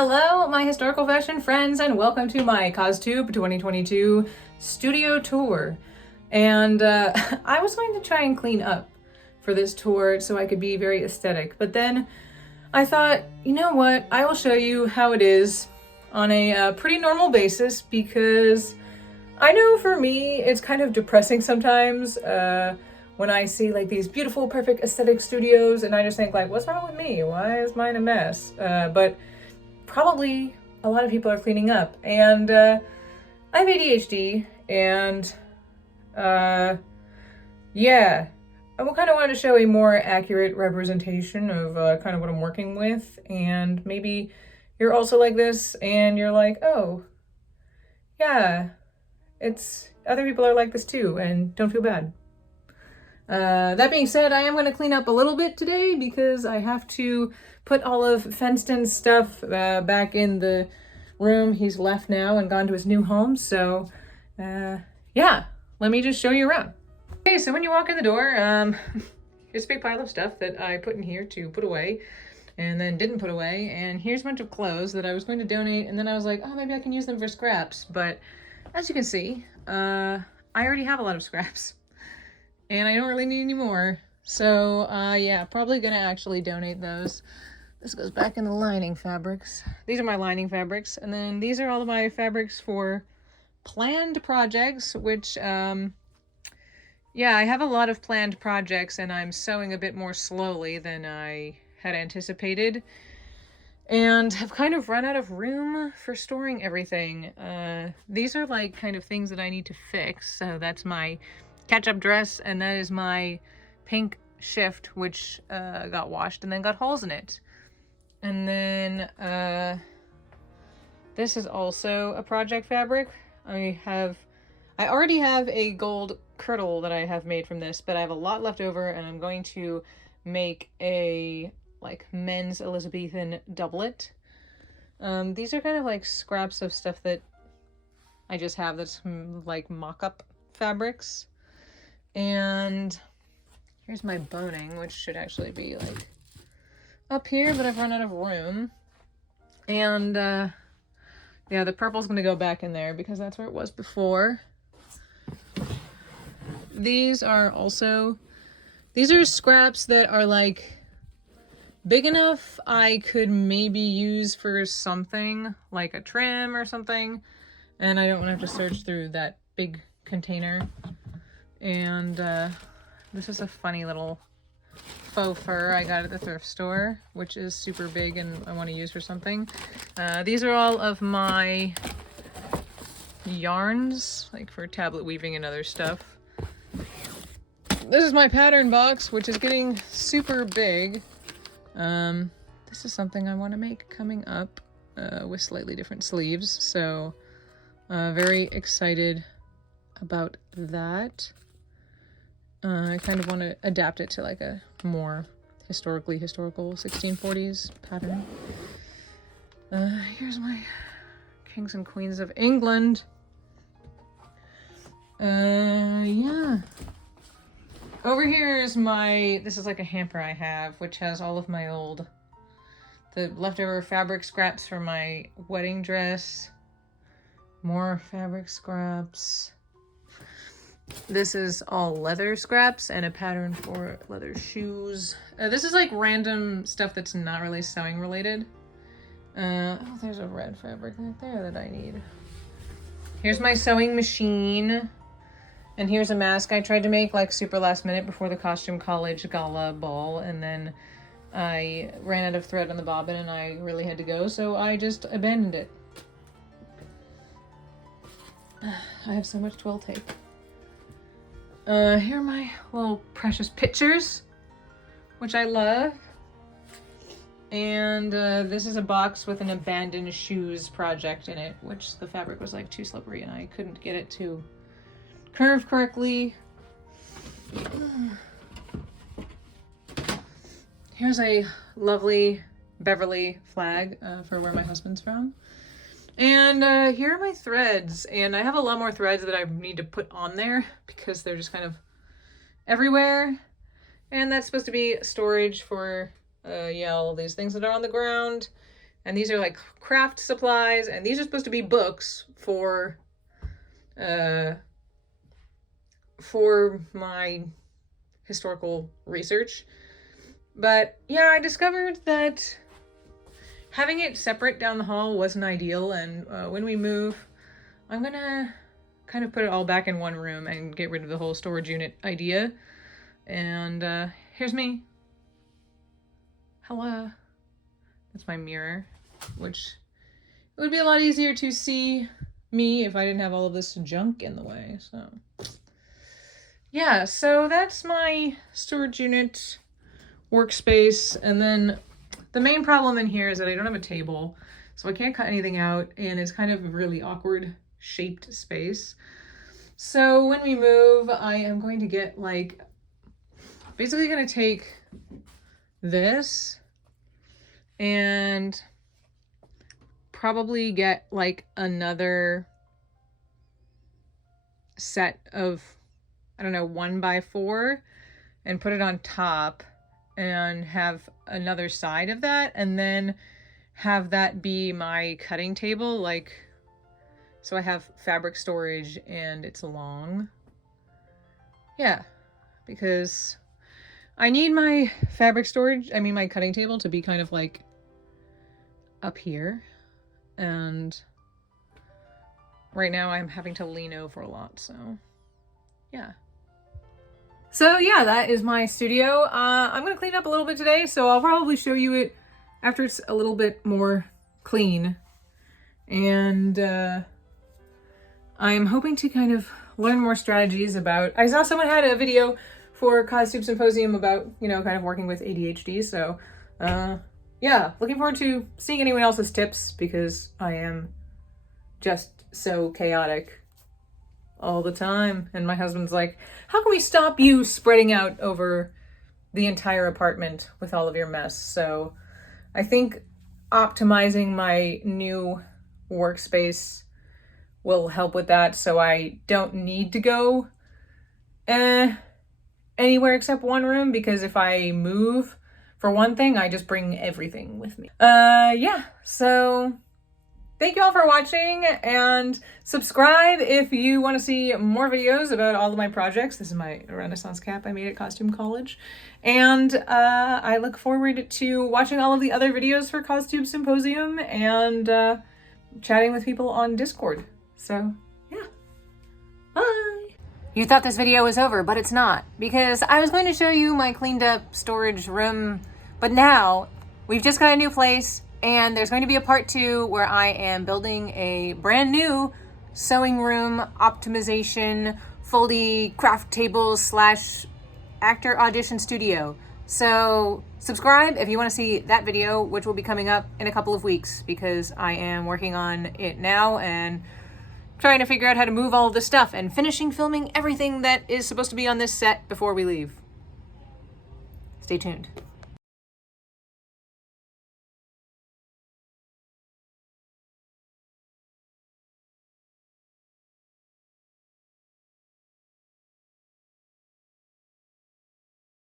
Hello, my historical fashion friends, and welcome to my COSTube 2022 studio tour. And I was going to try and clean up for this tour so I could be very aesthetic, but then I thought, you know what, I will show you how it is on a pretty normal basis, because I know for me it's kind of depressing sometimes when I see like these beautiful, perfect aesthetic studios and I just think like, what's wrong with me? Why is mine a mess? But probably a lot of people are cleaning up, and I have ADHD, and yeah, I kind of wanted to show a more accurate representation of kind of what I'm working with, and maybe you're also like this and you're like, oh yeah, it's other people are like this too, and don't feel bad. That being said, I am going to clean up a little bit today because I have to put all of Fenston's stuff back in the room he's left now and gone to his new home. So yeah, let me just show you around. Okay, so when you walk in the door, here's a big pile of stuff that I put in here to put away and then didn't put away. And here's a bunch of clothes that I was going to donate, and then I was like, oh, maybe I can use them for scraps. But as you can see, I already have a lot of scraps and I don't really need any more. So yeah, probably gonna actually donate those. This goes back in the lining fabrics. These are my lining fabrics, and then these are all of my fabrics for planned projects, which yeah, I have a lot of planned projects and I'm sewing a bit more slowly than I had anticipated, and have kind of run out of room for storing everything. These are like kind of things that I need to fix. So that's my catch-up dress, and that is my pink shift, which got washed and then got holes in it. And then this is also a project fabric. I already have a gold kirtle that I have made from this, but I have a lot left over, and I'm going to make a like men's Elizabethan doublet. These are kind of like scraps of stuff that I just have that's like mock-up fabrics. And here's my boning, which should actually be like up here, but I've run out of room. And yeah, the purple's gonna go back in there because that's where it was before. These are scraps that are like big enough I could maybe use for something like a trim or something, and I don't want to have to search through that big container. And this is a funny little faux fur I got at the thrift store, which is super big and I want to use for something. These are all of my yarns, like for tablet weaving and other stuff. This is my pattern box, which is getting super big. This is something I want to make coming up with slightly different sleeves, so very excited about that. I kind of want to adapt it to like a more historical 1640s pattern. Here's my Kings and Queens of England. Yeah. Over here is this is like a hamper I have, which has all of the leftover fabric scraps from my wedding dress. More fabric scraps. This is all leather scraps and a pattern for leather shoes. This is like random stuff that's not really sewing related. Oh, there's a red fabric right there that I need. Here's my sewing machine. And here's a mask I tried to make like super last minute before the Costume College gala ball, and then I ran out of thread on the bobbin and I really had to go, so I just abandoned it. I have so much twill tape. Here are my little precious pictures, which I love. And this is a box with an abandoned shoes project in it, which the fabric was like too slippery and I couldn't get it to curve correctly. Here's a lovely Beverly flag for where my husband's from. And here are my threads, and I have a lot more threads that I need to put on there because they're just kind of everywhere. And that's supposed to be storage for yeah, all these things that are on the ground. And these are like craft supplies, and these are supposed to be books for my historical research. But yeah, I discovered that having it separate down the hall wasn't ideal, and when we move, I'm gonna kind of put it all back in one room and get rid of the whole storage unit idea. And here's me. Hello. That's my mirror, which it would be a lot easier to see me if I didn't have all of this junk in the way. So yeah, so that's my storage unit workspace. And then the main problem in here is that I don't have a table, so I can't cut anything out, and it's kind of a really awkward shaped space. So when we move, I am going to get like, basically gonna take this and probably get like another set of, I don't know, 1x4 and put it on top and have another side of that, and then have that be my cutting table, like, so I have fabric storage and it's long. Yeah, because I need my fabric storage, I mean my cutting table, to be kind of like up here, and right now I'm having to lean over a lot, so yeah. So yeah, that is my studio. I'm gonna clean up a little bit today, so I'll probably show you it after it's a little bit more clean. And I'm hoping to kind of learn more strategies about, I saw someone had a video for Costume Symposium about, you know, kind of working with ADHD, so yeah, looking forward to seeing anyone else's tips, because I am just so chaotic all the time. And my husband's like, how can we stop you spreading out over the entire apartment with all of your mess? So I think optimizing my new workspace will help with that, so I don't need to go anywhere except one room, because if I move, for one thing, I just bring everything with me. Yeah, so thank you all for watching, and subscribe if you want to see more videos about all of my projects. This is my Renaissance cap I made at Costume College. And I look forward to watching all of the other videos for Costume Symposium and chatting with people on Discord. So, yeah. Bye! You thought this video was over, but it's not, because I was going to show you my cleaned up storage room, but now we've just got a new place, and there's going to be a part 2 where I am building a brand new sewing room optimization, foldy craft table / actor audition studio. So subscribe if you want to see that video, which will be coming up in a couple of weeks, because I am working on it now and trying to figure out how to move all of this stuff and finishing filming everything that is supposed to be on this set before we leave. Stay tuned.